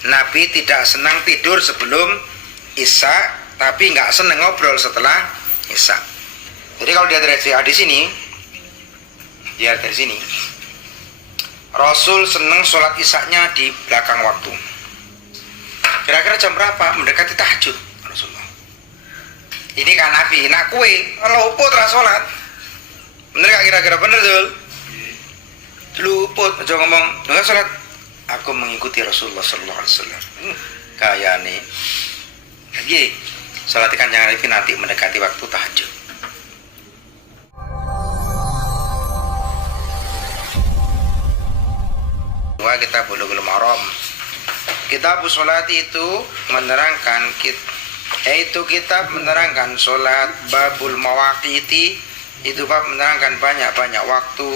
Nabi tidak senang tidur sebelum Isya, tapi nggak senang ngobrol setelah Isya. Jadi kalau dia dari hadis ini, dia dari sini, Rasul senang sholat Isyanya di belakang waktu. Kira-kira jam berapa? Mendekati tahajud Rasulullah. Ini kan Nabi, nak kue, kalau uput ra sholat. Bener gak kira-kira bener Zul? Luput, aja ngomong, enggak sholat. Aku mengikuti Rasulullah Sallallahu Alaihi Wasallam. Kaya nih, lagi sholat kanjeng Nabi nanti mendekati waktu tahajud. Dua kita Bulughul Maram. Kitab sholat itu menerangkan yaitu kitab menerangkan sholat, babul mawaqiti itu bab menerangkan banyak waktu,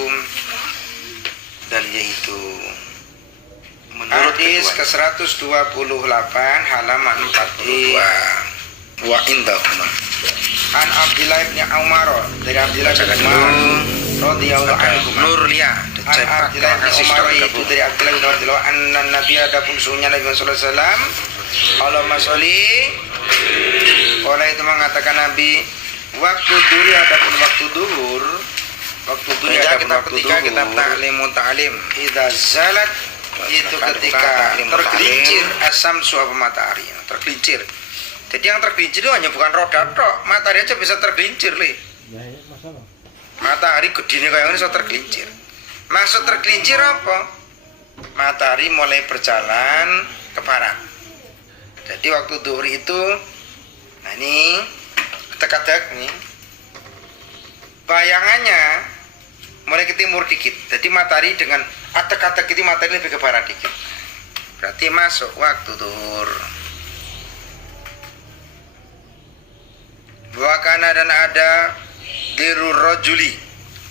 dan yaitu menurut hadis ke-128 halaman 42 wa indahuma an Abdillah bin Umar, dari Abdillah bin Umar radhiyallahu anhu, Nurlia an Abdillah bin Umar, itu dari Abdillah bin Umar radhiyallahu anna Nabi adapun sunnah Nabi sallallahu alaihi wasallam Allahumma sholli, oleh itu mengatakan Nabi waktu duri adapun waktu duhur, waktu duri adapun waktu duhur, kitab ta'lim idza zalat itu ketika tergelincir asam suap matahari, tergelincir. Jadi yang tergelincir itu hanya bukan roda tok, matahari aja bisa tergelincir le. Matahari gedine kayak ini bisa tergelincir. Maksud tergelincir apa? Matahari mulai berjalan ke barat. Jadi waktu duhur itu, nah ini dekat-dekat nih, bayangannya mulai ke timur dikit. Jadi matahari dengan atek-atek itu matahari lebih ke barat dikit. Berarti masuk waktu duhur. Wakana dan ada dirur rojuli,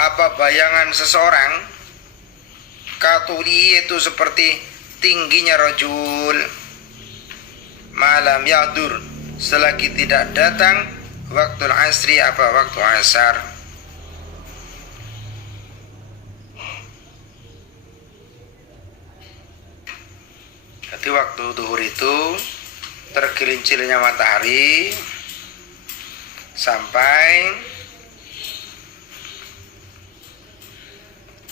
apa bayangan seseorang, katuli itu seperti tingginya rojul, malam yadur selagi tidak datang waktu asri, apa waktu asar. Jadi waktu duhur itu tergelincirnya matahari sampai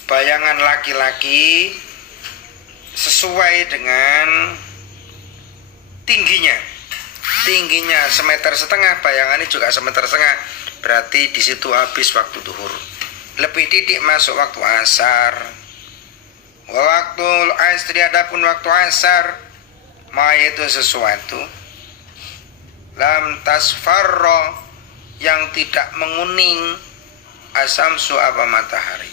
bayangan laki-laki sesuai dengan tingginya semeter setengah, bayangannya juga semeter setengah, berarti di situ habis waktu duhur. Lebih titik masuk waktu asar. Waktu asri adapun waktu asar, ma itu sesuatu lam tasfarro, yang tidak menguning, asam apa matahari.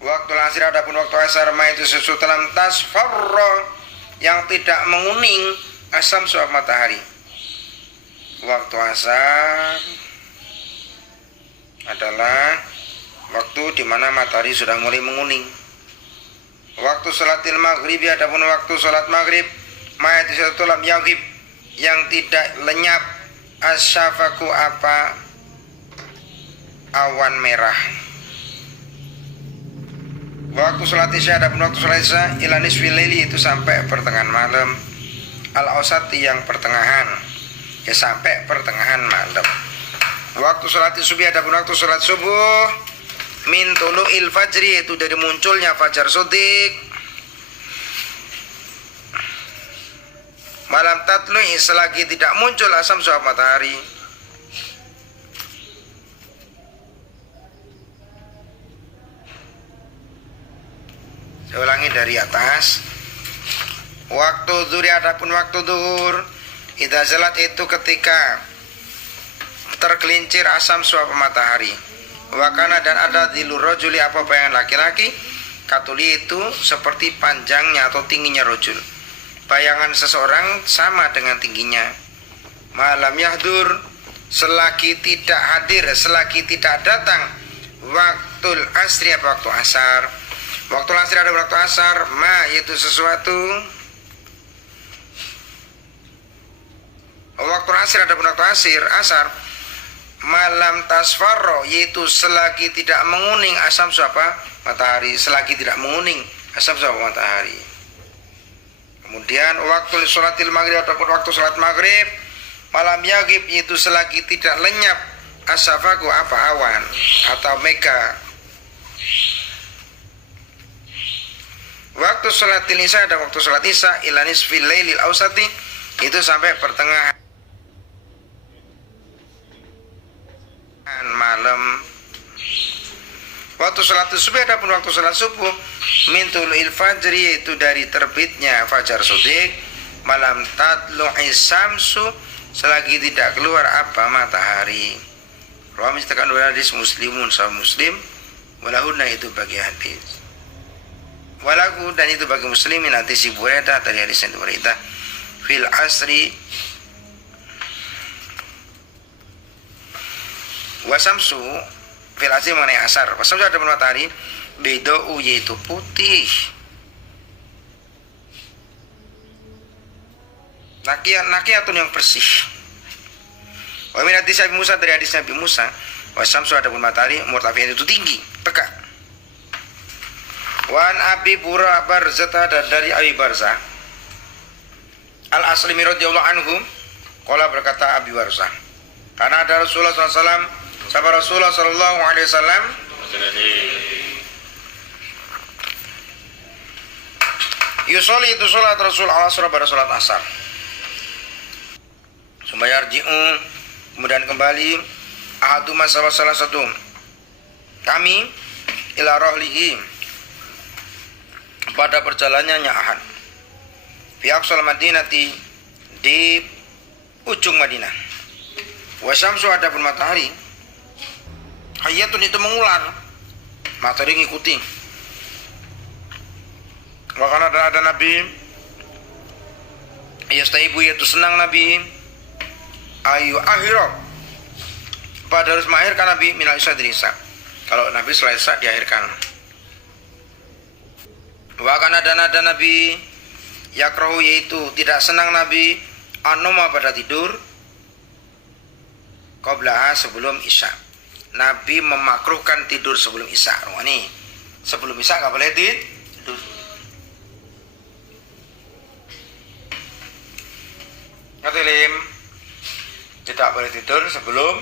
Waktu asar adapun waktu asar, ma itu sesuatu lam tasfarro, yang tidak menguning, asam apa matahari. Waktu asar adalah waktu di mana matahari sudah mulai menguning. Waktu salatil maghrib adapun waktu salat maghrib, ma itu sesuatu lam yaghib, yang tidak lenyap, asyafaku apa awan merah. Waktu salat isya adapun waktu salat isya ila nisfil laili, itu sampai pertengahan malam, al-ausati yang pertengahan, ya sampai pertengahan malam. Waktu salat subuh adapun waktu salat subuh min tulu'il fajri, itu dari munculnya fajar shodiq, malam tatlu'i selagi tidak muncul asam suap matahari. Saya ulangi dari atas. Waktu zuhur adapun waktu duhur, idza zalat itu ketika tergelincir asam suap matahari. Wakana dan ada dilur rojuli, apa bayangan laki-laki, katuli itu seperti panjangnya atau tingginya rojul. Bayangan seseorang sama dengan tingginya. Malam yahdur, selagi tidak hadir, selagi tidak datang waktul asri, apa waktu asar. Waktu asri ada waktu asar, ma yaitu sesuatu waktu asir, ada pun waktu asar malam tasfarro, yaitu selagi tidak menguning asam apa matahari, selagi tidak menguning asam apa matahari. Kemudian waktu sholatil maghrib, ataupun waktu sholat maghrib malam yagib, yaitu selagi tidak lenyap asafaku apa awan atau mega. Waktu sholat isya dan waktu sholat isya ila nisfil lailil ausati, itu sampai pertengahan malam. Waktu sholat subuh, adapun waktu sholat subuh min tulu'il fajri, yaitu dari terbitnya fajar shodiq, malam tatlu'is samsu, selagi tidak keluar apa matahari. Rawi menceritakan dua hadis muslimun sahih muslim, walahunna, itu bagi hadis, walaku, dan itu bagi muslimin hadis Ibu Hurairah, dari hadis yang Hurairah fil asri wasamsu, fil asri mengenai asar, wasamsu ada matahari bedou, yaitu putih, nakiyatun yang bersih. Wa min hadis Nabi Musa, dari hadis Nabi Musa, wasamsu ada matahari murtafi'in, itu tinggi, tegak. Wan Abi Barzah, dan dari Abi Barzah Al-Aslami radhiyallahu anhu, qala, berkata Abi Barzah, karena ada Rasulullah SAW, sahabat Rasulullah sallallahu alaihi wasallam, yusoli, itu sholat Rasul al-asr, pada sholat asar, sumbayarji'u, kemudian kembali, ahaduma, salah satu kami, ila rohlihi, pada perjalanannya ahad, fi aqsal madinati, di ujung Madinah, wasyamsu, adapun matahari hayatun, itu mengular, matahari ngikuti. Bahkan ada Nabi yastaibu, yaitu senang Nabi, ayu akhirah, pada harus mengakhirkan Nabi minal isya, dari isya, kalau Nabi setelah isya diakhirkan. Bahkan ada Nabi yakrohu, yaitu tidak senang Nabi anoma, pada tidur, qablaha, sebelum isya. Nabi memakruhkan tidur sebelum isya. Ini sebelum isya nggak boleh tidur. Ngatilim, tidak boleh tidur sebelum,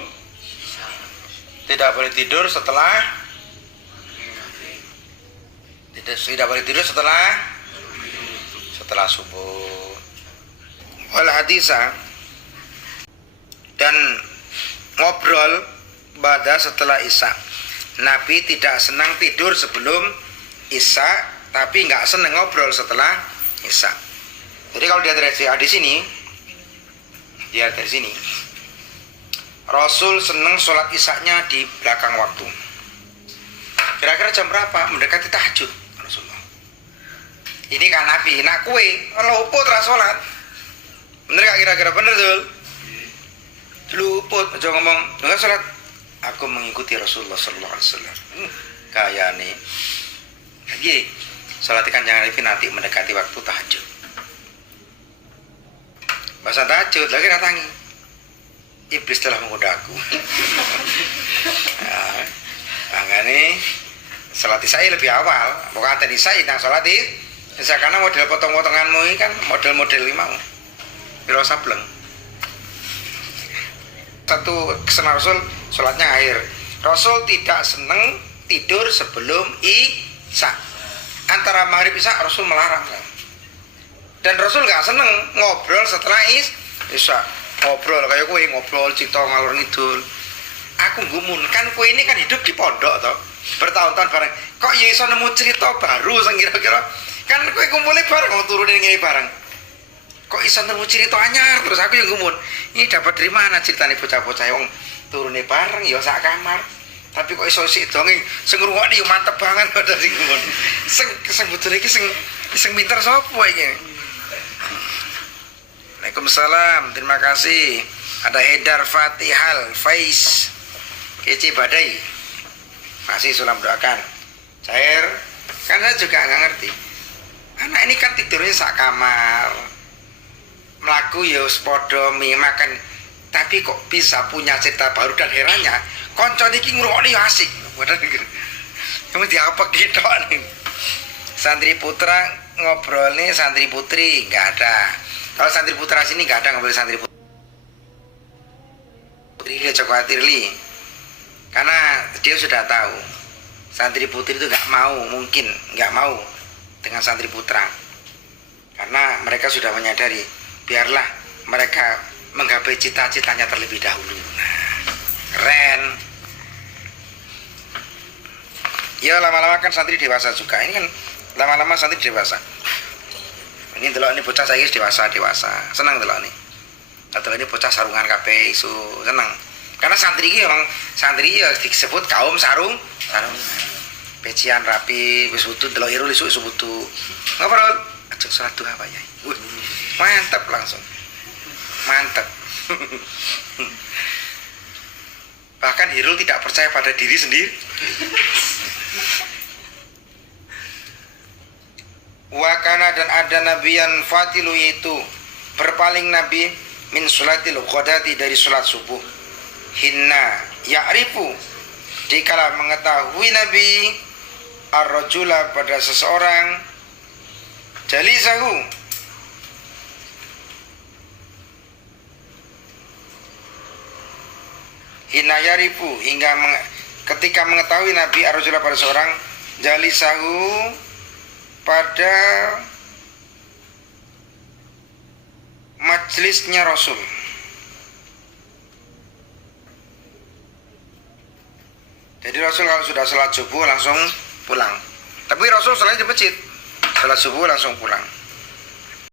tidak boleh tidur setelah, tidak boleh tidur setelah subuh. Wal hadisa, dan ngobrol pada setelah isya. Nabi tidak senang tidur sebelum isya, tapi nggak senang ngobrol setelah isya. Jadi kalau dia dari hadis ini, dia dari sini, Rasul senang sholat isya-nya di belakang waktu. Kira-kira jam berapa? Mendekati tahajud Rasulullah. Ini kan Nabi, nak kue, luput ra sholat. Bener gak kira-kira? Bener tuh? Luput, aja ngomong, enggak sholat. Aku mengikuti Rasulullah sallallahu alaihi wasallam. Kayak nih. Lagi, sholat kan jangan nanti mendekati waktu tahajud. Bahasa tahajud lagi datangi. Iblis telah menggoda aku. Nah, ini sholat isya lebih awal. Bukan tadi isya nang sholat isya, karena model potong-potonganmu ini kan model-model mau. Piro sableng. Satu kesenangan Rasul, sholatnya akhir. Rasul tidak senang tidur sebelum isya. Antara maghrib isya Rasul melarang. Dan Rasul gak seneng ngobrol setelah isya. Ngobrol kayak kue, ngobrol cita ngalor ngidul. Aku gumun, kan kue ini kan hidup di pondok toh, bertahun-tahun bareng. Kok ya iso nemu cerita baru sing kira-kira, kan kue kumpulnya bareng, mau turunin ngene bareng. Kok iso nemu cerita anyar, terus aku yang gumun. Ini dapat dari mana ceritanya bocah-bocah yang turunnya bareng ya sak kamar. Tapi kok iso sik dongeng sing ngrungokne yo mantep banget pada sing gumun. Sing betule iki sing pinter sapa iki? Waalaikumsalam, terima kasih. Ada Hedar Fatihal Faiz Kece Badai, masih sulam doakan. Cair, kan saya juga nggak ngerti. Anak ini kan tidurnya sak kamar, melaku ya sepodo, makan tapi kok bisa punya cerita baru dan herannya konco niki ngrungokne ya asik. Kamu diapa gitu nih. Santri putra ngobrol nih, santri putri nggak ada. Kalau santri putra sini nggak ada ngobrol santri putri. Dia cukup khawatir li, karena dia sudah tahu santri putri itu mungkin nggak mau dengan santri putra, karena mereka sudah menyadari biarlah mereka menggapai cita-citanya terlebih dahulu. Nah, keren. Ya lama-lama kan santri dewasa juga. Ini kan lama-lama santri dewasa. Ini delok ini bocah saya dewasa, senang delok ini. Atau ini bocah sarungan kabeh isu senang. Karena santri ini memang santri ya disebut kaum sarung. Pecian rapi, wis wudu delok irul isu wudu. Ngobrol, ajak salat duha Pak Yai. Mantap langsung. Mantap. Bahkan Hirul tidak percaya pada diri sendiri. Wakana dan ada nabiyan fatilu, yaitu berpaling nabi min sholatil qadati, dari sholat subuh. Hinna ya'rifu, dikala mengetahui nabi ar-rajula, pada seseorang, jalisahu, hina yarifu, hingga ketika mengetahui nabi ar-rajula, pada seorang, jalisahu, pada majelisnya Rasul. Jadi Rasul kalau sudah sholat subuh langsung pulang. Tapi Rasul sholatnya di masjid, sholat subuh langsung pulang.